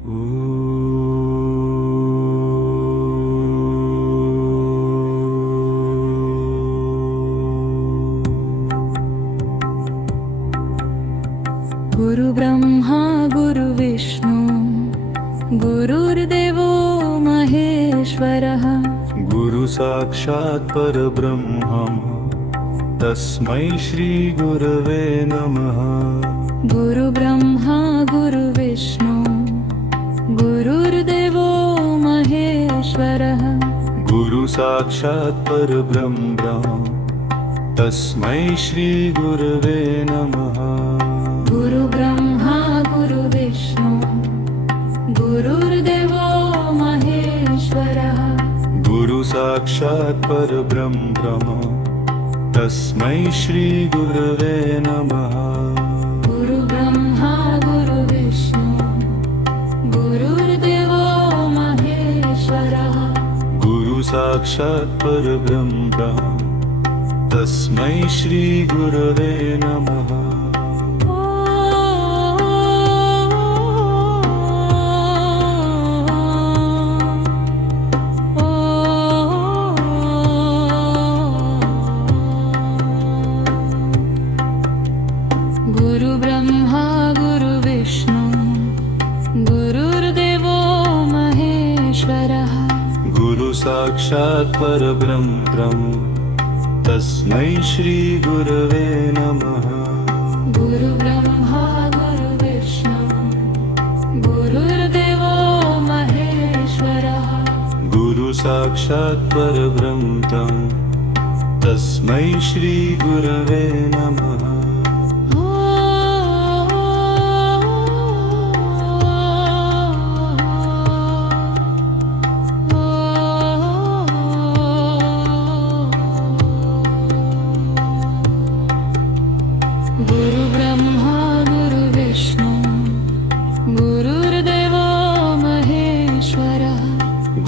गुरु ब्रह्मा गुरु विष्णु गुरुर्देवो महेश्वरः गुरु साक्षात् परब्रह्म तस्मै श्री गुरवे नमः। गुरु ब्रह्मा गुरु विष्णु गुरुर्देवो महेश्वरः गुरु साक्षात् परब्रह्म तस्मै श्री गुरवे नमः। गुरु ब्रह्मा गुरु विष्णु गुरुर्देवो महेश्वरः गुरु साक्षात् परब्रह्म तस्मै श्री गुरवे नमः। गुरु ब्रह्मा गुरु विष्णु गुरुर्देवो महेश्वरः गुरु साक्षात् परब्रह्म तस्मै श्री गुरवे नमः। गुरु ब्रह्मा गुरु विष्णु गुरुर्देवो महेश्वरः गुरु साक्षात् परब्रह्म तस्मै श्री गुरवे नमः। गुरु ब्रह्मा गुरु विष्णु गुरुर्देवो महेश्वरः गुरु साक्षात् परब्रह्म तस्मै श्री गुरवे नमः। गुरु ब्रह्मा गुरु विष्णु गुरुर्देवो महेश्वरः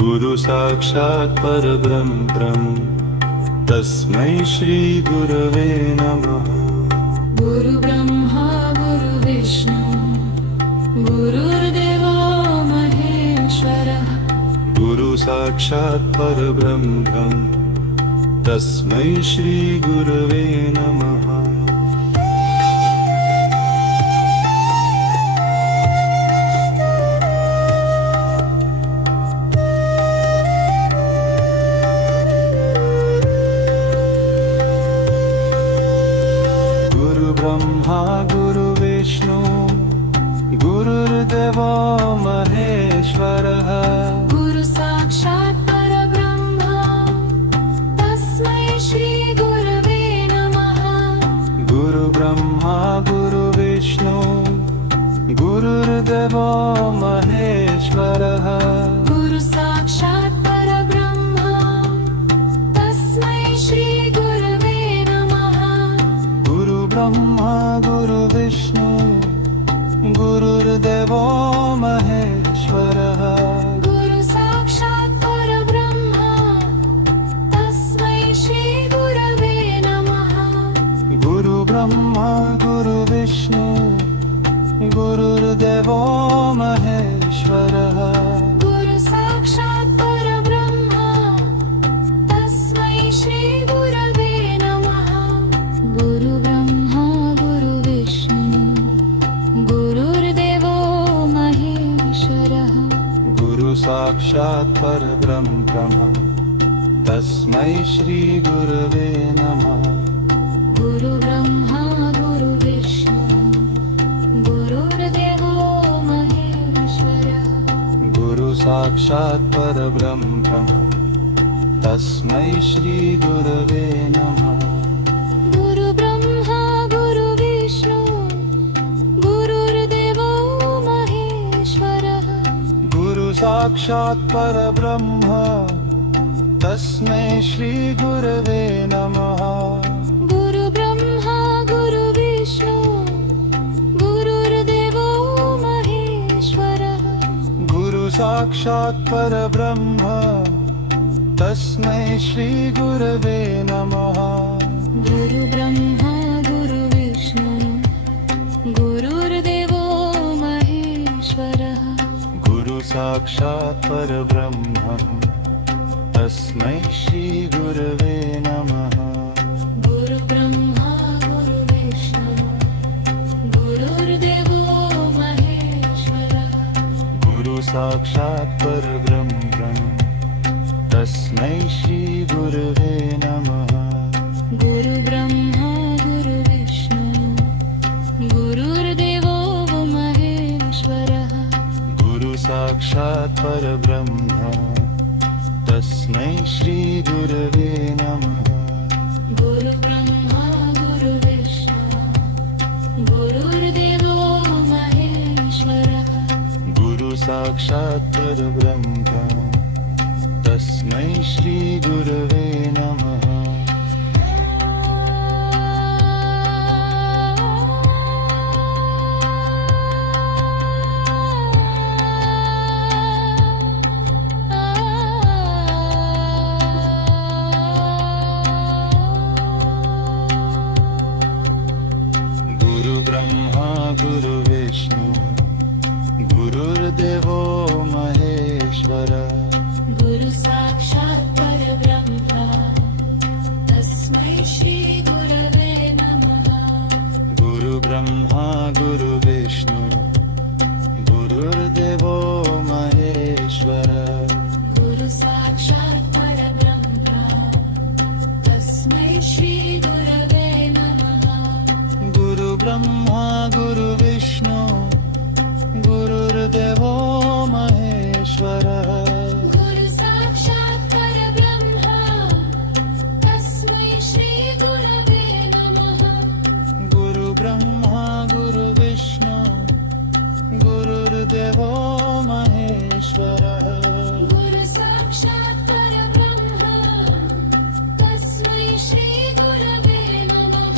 गुरु साक्षात् परब्रह्म तस्मै श्री गुरवे नमः। गुरु ब्रह्मा गुरु विष्णु गुरुर्देवो महेश्वरः गुरु साक्षात् परब्रह्म तस्मै श्री गुरवे नमः। ब्रह्मा गुरु विष्णु गुरुर्देवो महेश्वरः गुरु साक्षात् परब्रह्म तस्मै श्री गुरवे नमः। गुरु ब्रह्मा गुरु विष्णु गुरुर्देवो महेश्वरः गुरु साक्षात् परब्रह्म तस्मै श्री गुरवे नमः। गुरु ब्रह्मा गुरु विष्णु गुरुर्देवो महेश्वरः गुरु साक्षात् परब्रह्म तस्मै श्री गुरवे नमः। गुरु ब्रह्मा गुरु विष्णु गुरुर्देवो महेश्वरः गुरु साक्षात् परब्रह्म तस्मै श्री गुरवे नमः। गुरु ब्रह्मा गुरु विष्णु गुरुर्देवो महेश्वरः गुरु साक्षात् परब्रह्म तस्मै श्री गुरवे नमः। गुरु ब्रह्मा गुरु विष्णु गुरुर्देवो महेश्वरः गुरु साक्षात् परब्रह्म तस्मै श्री गुरवे नमः। गुरु ब्रह्मा गुरु विष्णु गुरुर्देवो महेश्वरः गुरु साक्षात् परब्रह्म तस्मै श्री गुरवे नमः। गुरु ब्रह्मा गुरु विष्णु गुरुर्देवो महेश्वरः गुरु साक्षात् परब्रह्म तस्मै श्री गुरवे नमः। गुरु ब्रह्मा गुरु विष्णु गुरुर्देवो महेश्वरः साक्षात् परब्रह्म तस्मै श्री गुरवे नमः गुरु ब्रह्मा गुरु विष्णु गुरुर्देवो महेश्वरः गुरु साक्षात् परब्रह्म तस्मै श्री गुरवे नमः गुरु ब्रह्मा गुरु विष्णु गुरुर्देवो महेश्वरः गुरु साक्षात् परब्रह्म तस्मै श्री गुरवे नमः गुरु ब्रह्मा गुरु विष्णु गुरुर्देवो महेश्वरः गुरु साक्षात् परब्रह्म तस्मै श्री गुरवे नमः गुरु ब्रह्मा गुरु विष्णु गुरुर्देवो महेश्वरः गुरु साक्षात् परब्रह्म तस्मै श्री गुरवे नमः गुरु ब्रह्मा गुरु विष्णु गुरुर्देवो महेश्वरः गुरु साक्षात् परब्रह्म तस्मै श्री गुरवे नमः गुरु ब्रह्मा गुरु विष्णु गुरुर्देवो महेश्वरः गुरु साक्षात् परब्रह्म तस्मै श्री गुरवे नमः गुरु ब्रह्मा गुरु विष्णु गुरुर्देवो महेश्वरः गुरु साक्षात् परब्रह्म तस्मै श्री गुरवे नमः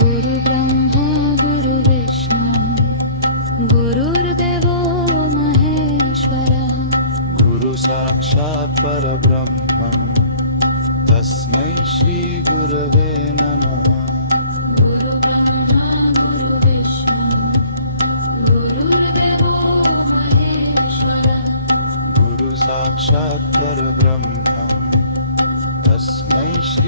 गुरु ब्रह्मा गुरु विष्णु गुरुर्देवो महेश्वरः गुरु साक्षात् परब्रह्म तस्मै श्री गुरवे नमः गुरु ब्रह्मा गुरु विष्णु गुरुर्देवो महेश्वरः गुरु साक्षात् परब्रह्म तस्मै श्री गुरवे नमः गुरु ब्रह्मा गुरु विष्णु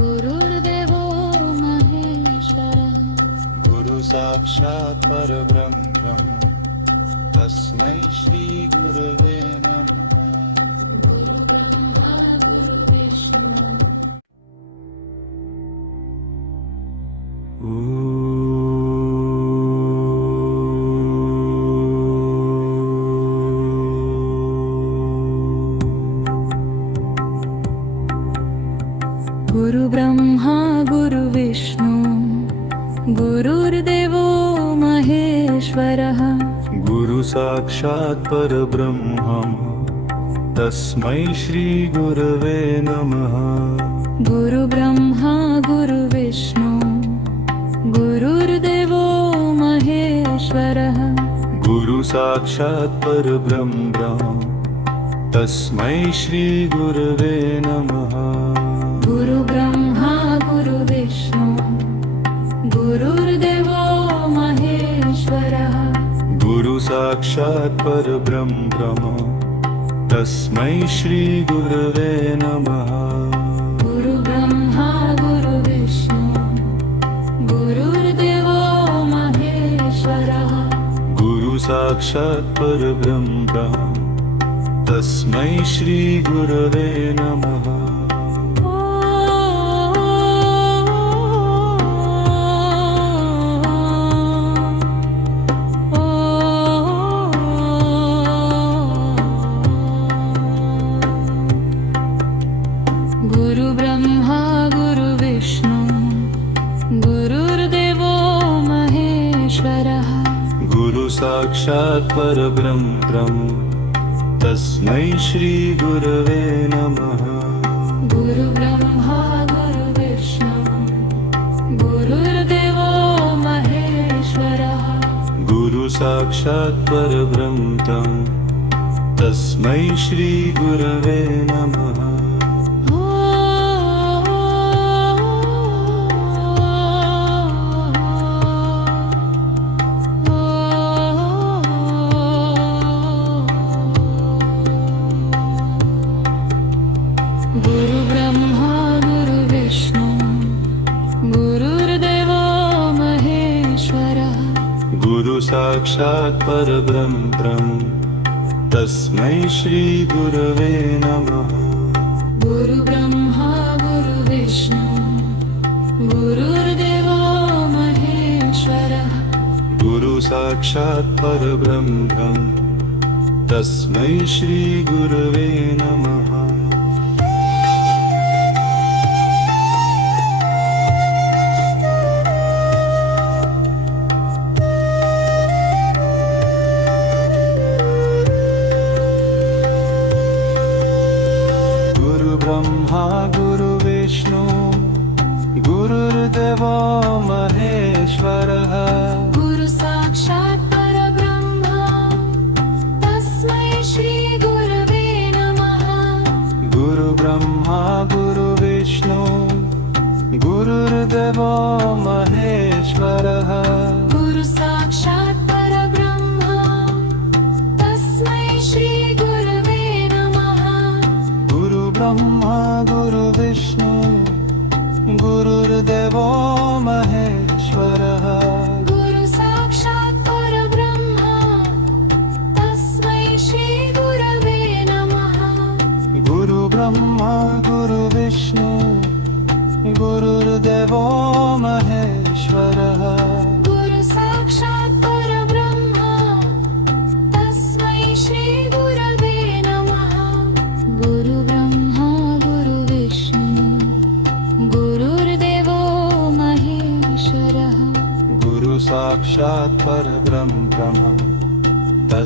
गुरुर्देवो महेश्वरः गुरु साक्षात् परब्रह्म तस्मै श्री गुरवे नमः गुरु ब्रह्मा गुरु विष्णु गुरु ब्रह्मा गुरु विष्णु गुरुर्देवो महेश्वरः गुरु साक्षात् परब्रह्म तस्मै श्री गुरवे नमः गुरु ब्रह्मा गुरु विष्णु गुरुर्देवो महेश्वरः गुरु साक्षात् परब्रह्म तस्मै श्री गुरवे नमः गुरु ब्रह्मा गुरु विष्णु गुरुर्देवो महेश्वरः गुरु साक्षात् परब्रह्म तस्मै श्री गुरवे नमः गुरु ब्रह्मा गुरु विष्णु गुरुर्देवो महेश्वरः गुरु साक्षात् परब्रह्म तस्मै श्री गुरवे नमः गुरु ब्रह्मा गुरु विष्णु गुरुर्देवो महेश्वरः गुरु साक्षात् परब्रह्म तस्मै श्री गुरवे नमः गुरु ब्रह्मा गुरु विष्णु गुरुर्देवो महेश्वरः गुरु साक्षात् परब्रह्म तस्मै श्री गुरवे नमः साक्षात् परब्रह्म तस्मै श्री गुरवे नमः गुरु ब्रह्मा गुरु विष्णु गुरुर्देवो महेश्वरः गुरु साक्षात् परब्रह्म तस्मै श्री गुरवे नमः ब्रह्मा गुरु विष्णु गुरुर्देवो महेश्वरः गुरु साक्षात् परब्रह्म तस्मै श्री गुरवे नमः गुरु ब्रह्मा गुरु विष्णु गुरुर्देवो महेश्वरः गुरु साक्षात् परब्रह्म तस्मै श्री गुरवे नमः गुरु ब्रह्मा गुरु विष्णु गुरुर्देवो महेश्वरः गुरु साक्षात् परब्रह्म तस्मै श्री गुरवे नमः गुरु ब्रह्मा गुरु विष्णु गुरुर्देवो महेश्वरः गुरु साक्षात् परब्रह्म तस्मै श्री गुरवे नमः गुरु ब्रह्मा गुरु विष्णु गुरुर्देवो महेश्वरः गुरु साक्षात् परब्रह्म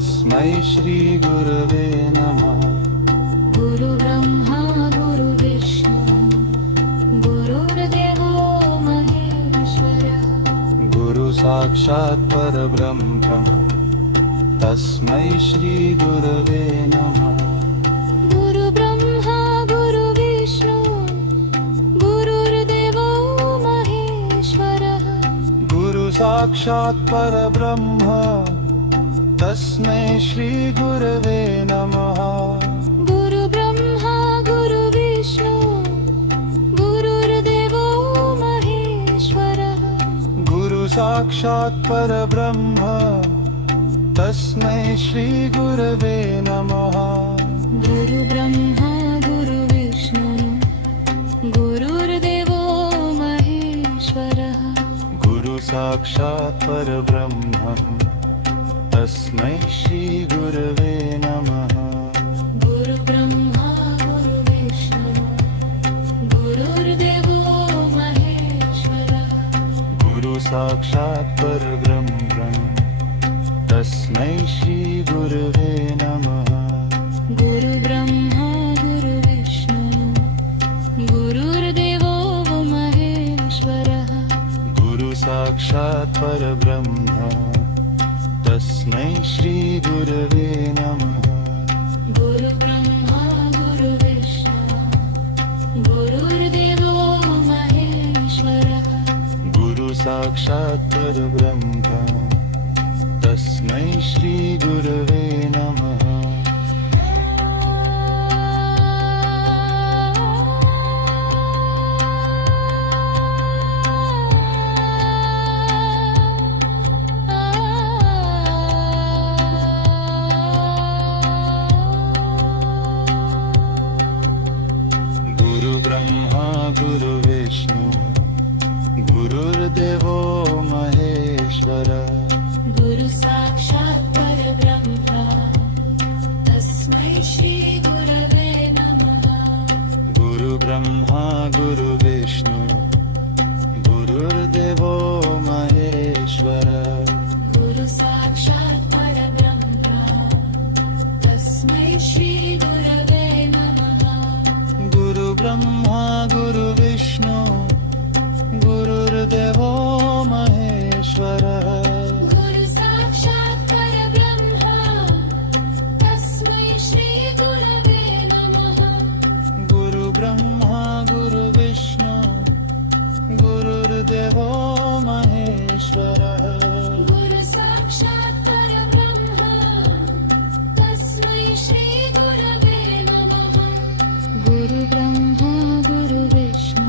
तस्मै श्री गुरवे नमः गुरु ब्रह्मा गुरु विष्णु गुरुर्देवो महेश्वरः गुरु साक्षात् परब्रह्म तस्मै श्री गुरवे नमः गुरु ब्रह्मा गुरु विष्णु गुरुर्देवो महेश्वरः गुरु साक्षात् परब्रह्म तस्मै श्री गुरवे नमः गुरु ब्रह्मा गुरु विष्णु गुरुर्देवो महेश्वरः गुरु साक्षात् परब्रह्म तस्मै श्री गुरवे नमः गुरु ब्रह्मा गुरु विष्णु गुरुर्देवो महेश्वरः गुरु साक्षात् परब्रह्म तस्मै श्री गुरवे नमः गुरु ब्रह्मा गुरु विष्णु गुरुर्देवो महेश्वरः गुरु साक्षात् परब्रह्म तस्मै श्री गुरवे नमः गुरु ब्रह्मा गुरु विष्णु गुरुर्देवो महेश्वरः गुरु साक्षात् परब्रह्म तस्मै श्री गुरवे नमः गुरु ब्रह्मा गुरु विष्णु गुरुर्देवो महेश्वरः गुरु साक्षात् परब्रह्म तस्मै श्री गुरवे नमः गुरु ब्रह्मा गुरु विष्णु गुरुर्देवो महेश्वरः गुरु साक्षात् परब्रह्म तस्मै श्री गुरवे नमः गुरु ब्रह्मा गुरु विष्णु गुरुर्देवो महेश्वरः गुरु साक्षात् परब्रह्म तस्मै श्री गुरवे नमः गुरु ब्रह्मा गुरु विष्णु गुरुर्देवो महेश्वरः गुरु साक्षात् परब्रह्म तस्मै श्री गुरवे नमः गुरु ब्रह्मा गुरु विष्णु गुरुर्देवो महेश्वरः गुरु साक्षात् परब्रह्म तस्मै श्री गुरवे नमः गुरु ब्रह्मा गुरु विष्णु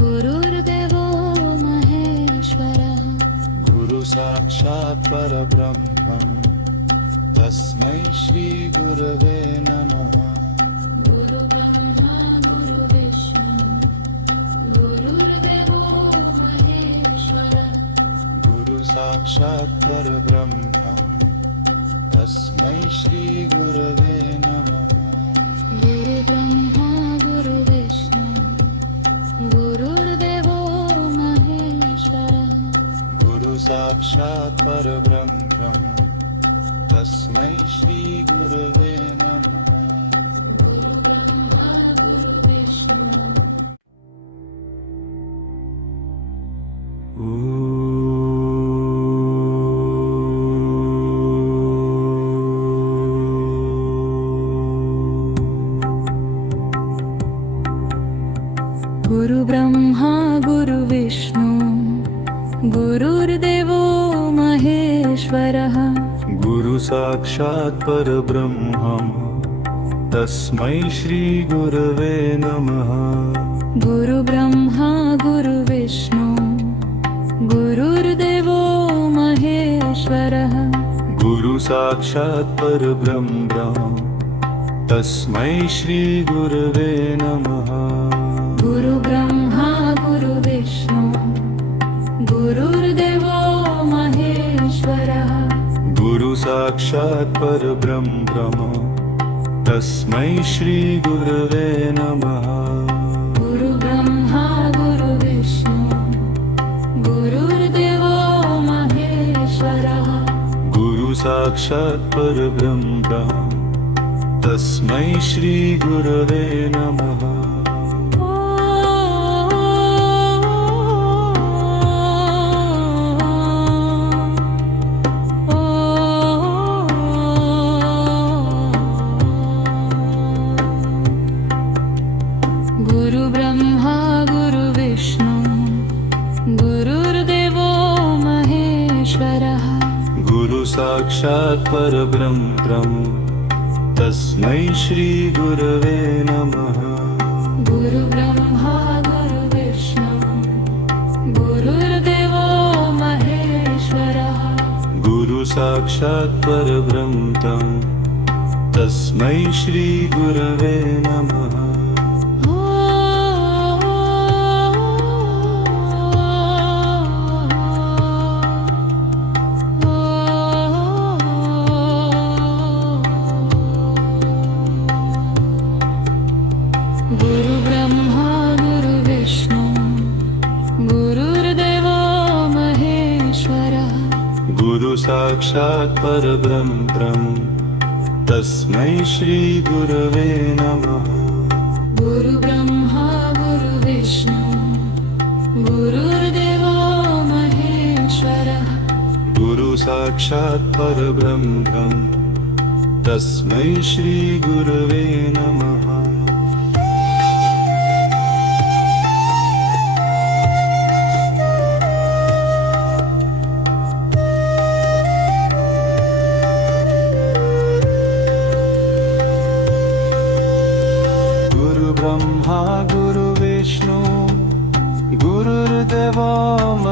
गुरुर्देवो महेश्वरः गुरु साक्षात् साक्षात् परब्रह्मं तस्मै श्री गुरवे नमः गुरु ब्रह्मा गुरु विष्णु गुरुर्देवो महेश्वर गुरु साक्षात् परब्रह्मं तस्मै श्री गुरवे नमः गुरु ब्रह्मा गुरु विष्णु गुरुर्देवो महेश्वर गुरु साक्षात् परब्रह्मं तस्मै श्री गुरवे नमः गुरु ब्रह्मा गुरु विष्णु गुरु ब्रह्मा गुरु विष्णु गुरुर्देवो महेश्वरः गुरु साक्षात् परब्रह्मं तस्मै श्री गुरवे नमः गुरु ब्रह्मा गुरु विष्णु गुरुर्देवो महेश्वरः गुरु साक्षात् परब्रह्मं तस्मै श्री गुरवे नमः गुरु ब्रह्मा गुरु विष्णु गुरुर्देवो महेश्वरः गुरु साक्षात् परब्रह्मं तस्मै श्री गुरवे नमः गुरु ब्रह्मा गुरु विष्णु गुरुर्देवो महेश्वरः गुरु साक्षात् परब्रह्मं तस्मै श्री गुरवे नमः गुरु ब्रह्मा गुरु विष्णु गुरुर्देवो महेश्वरः गुरु साक्षात् परब्रह्मं तस्मै श्री गुरवे नमः गुरु ब्रह्मा गुरु विष्णु गुरुर्देवो महेश्वरः गुरु साक्षात् परब्रह्मं तस्मै श्री गुरवे नमः गुरु ब्रह्मा गुरु विष्णु गुरुर्देवो महेश्वरः गुरु साक्षात् परब्रह्मं तस्मै श्री गुरवे नमः गुरु ब्रह्मा गुरु विष्णु गुरुर्देवो महेश्वरः गुरु साक्षात् परब्रह्मं तस्मै श्री गुरवे नमः गुरु ब्रह्मा गुरु विष्णु गुरुर्देवो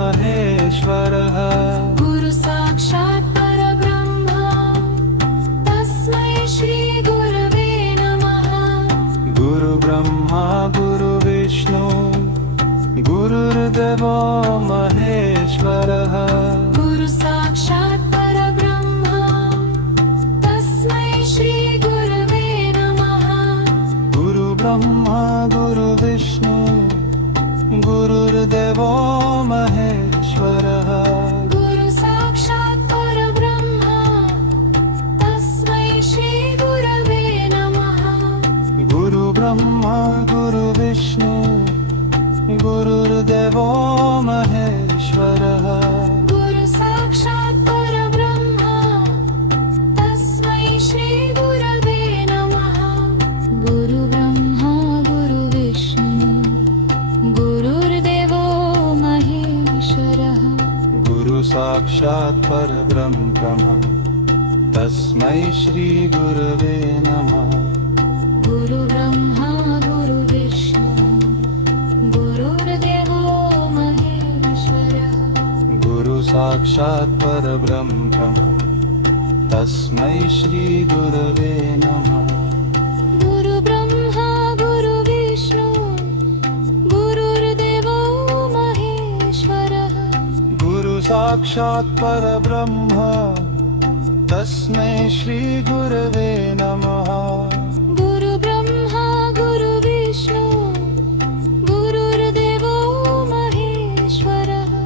महेश्वरः गुरु साक्षात् परब्रह्म तस्मै श्री गुरवे नमः गुरु ब्रह्मा गुरु विष्णु गुरुर्देवो महेश्वरः गुरु साक्षात् परब्रह्म तस्मै श्री गुरवे नमः गुरु ब्रह्मा गुरु विष्णु गुरुर्देवो महेश्वरः गुरु साक्षात् परब्रह्म तस्मै श्री गुरवे नमः गुरु ब्रह्मा गुरु विष्णु गुरुर्देवो महेश्वरः गुरु साक्षात् परब्रह्म तस्मै श्री गुरवे नमः गुरु ब्रह्मा गुरु विष्णु गुरुर्देवो महेश्वरः गुरु साक्षात् परब्रह्मं तस्मै श्री गुरवे नमः गुरु ब्रह्मा गुरु विष्णु गुरुर्देवो महेश्वरः गुरु साक्षात् परब्रह्म तस्मै श्री गुरवे नमः गुरु ब्रह्मा गुरु विष्णु गुरुर्देवो महेश्वरः गुरु साक्षात् परब्रह्म तस्मै श्री गुरवे नमः गुरु ब्रह्मा गुरु विष्णु गुरुर्देवो महेश्वरः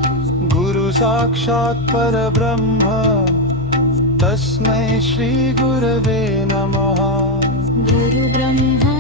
गुरु साक्षात् परब्रह्म तस्मै श्री गुरवे नमः गुरु ब्रह्मा